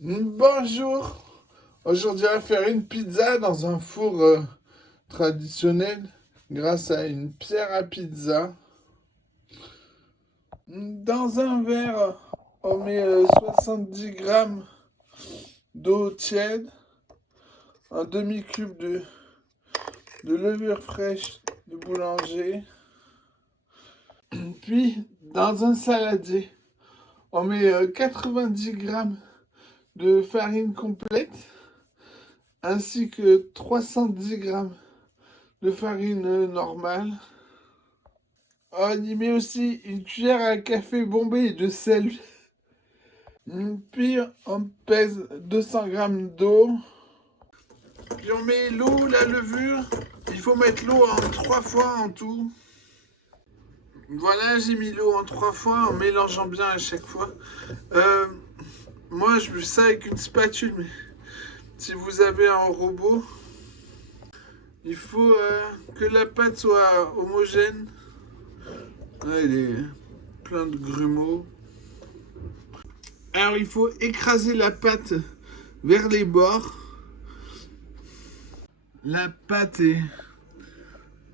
Bonjour. Aujourd'hui, on va faire une pizza dans un four traditionnel grâce à une pierre à pizza. Dans un verre, on met 70 grammes d'eau tiède, un demi-cube de levure fraîche de boulanger. Puis, dans un saladier, on met 90 grammes de farine complète ainsi que 310 grammes de farine normale. On y met aussi une cuillère à café bombée et de sel. Puis on pèse 200 grammes d'eau. Puis on met l'eau, la levure. Il faut mettre l'eau en 3 fois en tout. Voilà, j'ai mis l'eau en 3 fois en mélangeant bien à chaque fois. Moi, je fais ça avec une spatule, mais si vous avez un robot, il faut que la pâte soit homogène. Là, il est plein de grumeaux. Alors, il faut écraser la pâte vers les bords. La pâte est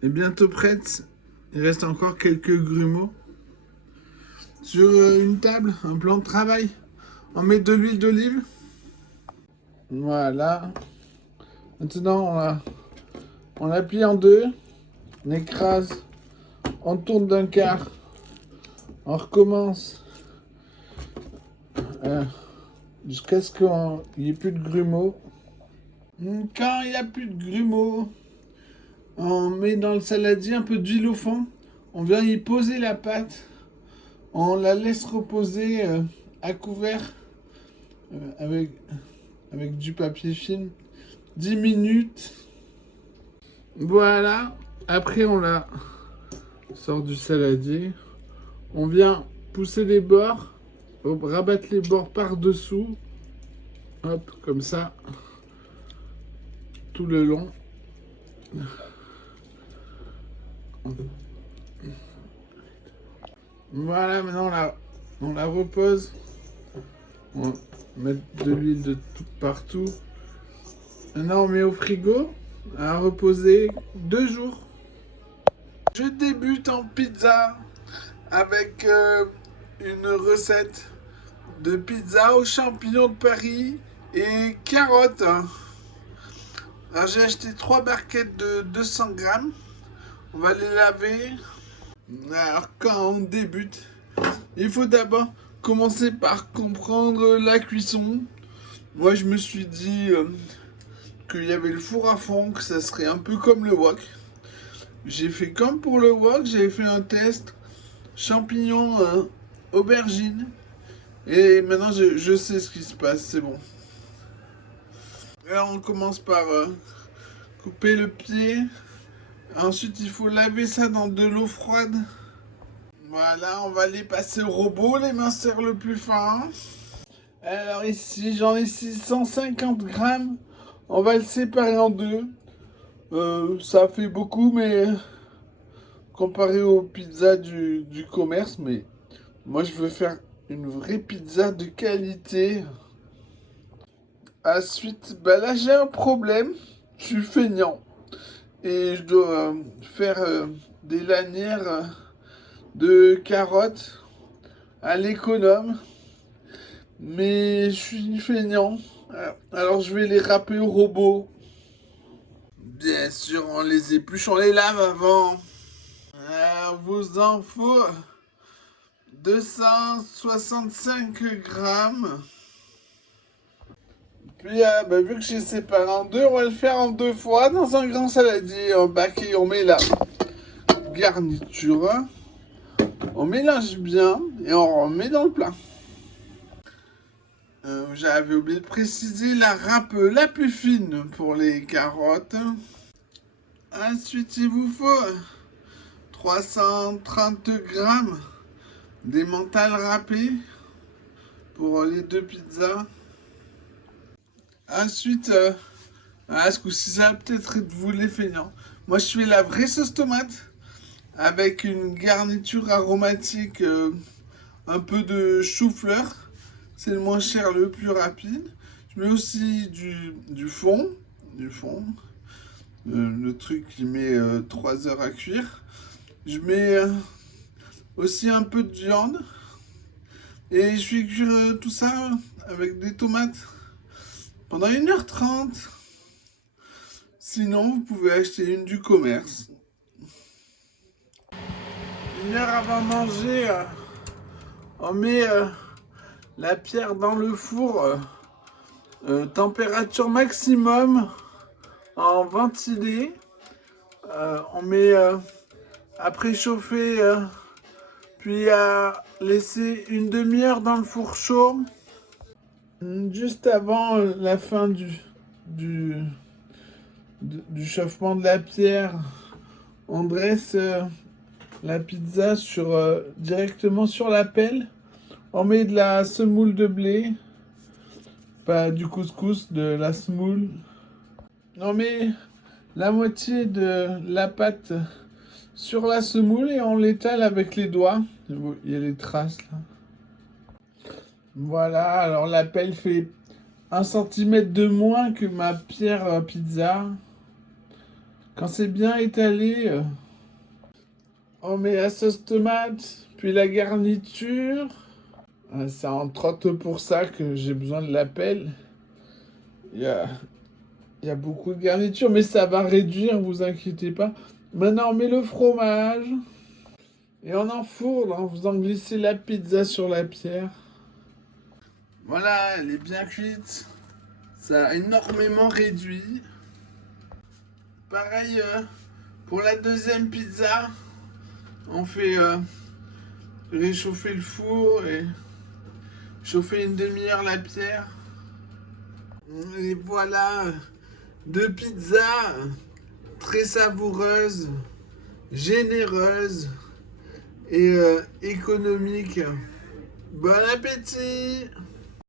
bientôt prête. Il reste encore quelques grumeaux. Sur une table, un plan de travail, on met de l'huile d'olive. Voilà. Maintenant, on la plie en deux. On écrase. On tourne d'un quart. On recommence. Jusqu'à ce qu'il n'y ait plus de grumeaux. Quand il n'y a plus de grumeaux, on met dans le saladier un peu d'huile au fond. On vient y poser la pâte. On la laisse reposer à couvert avec du papier film 10 minutes. Voilà. Après, on la sort du saladier. On vient pousser les bords. Rabattre les bords par-dessous. Hop, comme ça. Tout le long. Voilà, maintenant on la repose. On met de l'huile de tout partout. Maintenant on met au frigo à reposer 2 jours. Je débute en pizza avec une recette de pizza aux champignons de Paris et carottes. Alors j'ai acheté 3 barquettes de 200 grammes. On va les laver. Alors quand on débute, il faut d'abord commencer par comprendre la cuisson. Moi je me suis dit qu'il y avait le four à fond, que ça serait un peu comme le wok. J'ai fait comme pour le wok, j'avais fait un test champignons, aubergines. Et maintenant je sais ce qui se passe, c'est bon. Alors on commence par couper le pied. Ensuite il faut laver ça dans de l'eau froide. Voilà, on va les passer au robot, les minceurs le plus fin. Alors ici, j'en ai 650 grammes. On va le séparer en deux. Ça fait beaucoup, mais comparé aux pizzas du commerce, mais moi je veux faire une vraie pizza de qualité. Ensuite, bah là j'ai un problème. Je suis feignant. Et je dois faire des lanières de carottes à l'économe. Mais je suis feignant. Alors je vais les râper au robot. Bien sûr, on les épluche, on les lave avant. Alors, vous en faut 265 grammes. Puis, bah, vu que j'ai séparé en deux, on va le faire en 2 fois dans un grand saladier. En bac et on met la garniture. On mélange bien et on remet dans le plat. J'avais oublié de préciser la râpe la plus fine pour les carottes. Ensuite, il vous faut 330 grammes d'emmental râpé pour les 2 pizzas. Ensuite, ce coup-ci, ça va peut-être être vous les feignants. Moi, je fais la vraie sauce tomate avec une garniture aromatique, un peu de chou-fleur, C'est le moins cher, le plus rapide. Je mets aussi du fond. Le truc qui met 3 heures à cuire. Je mets aussi un peu de viande. Et je fais cuire tout ça avec des tomates pendant 1h30. Sinon, vous pouvez acheter une du commerce. 1 heure avant de manger, on met la pierre dans le four, température maximum, en ventilé. On met à préchauffer, puis à laisser une demi-heure dans le four chaud. Juste avant la fin du chauffement de la pierre, on dresse la pizza directement sur la pelle. On met de la semoule de blé, pas du couscous, de la semoule. On met la moitié de la pâte sur la semoule et on l'étale avec les doigts. Il y a les traces là. Voilà, alors la pelle fait 1 cm de moins que ma pierre pizza. Quand c'est bien étalé, on met la sauce tomate, puis la garniture. C'est entre autres pour ça que j'ai besoin de la pelle. Il y a beaucoup de garniture, mais ça va réduire, vous inquiétez pas. Maintenant, on met le fromage. Et on enfourne en faisant glisser la pizza sur la pierre. Voilà, elle est bien cuite. Ça a énormément réduit. Pareil pour la deuxième pizza. On fait réchauffer le four et chauffer une demi-heure la pierre. Et voilà, 2 pizzas très savoureuses, généreuses et économiques. Bon appétit!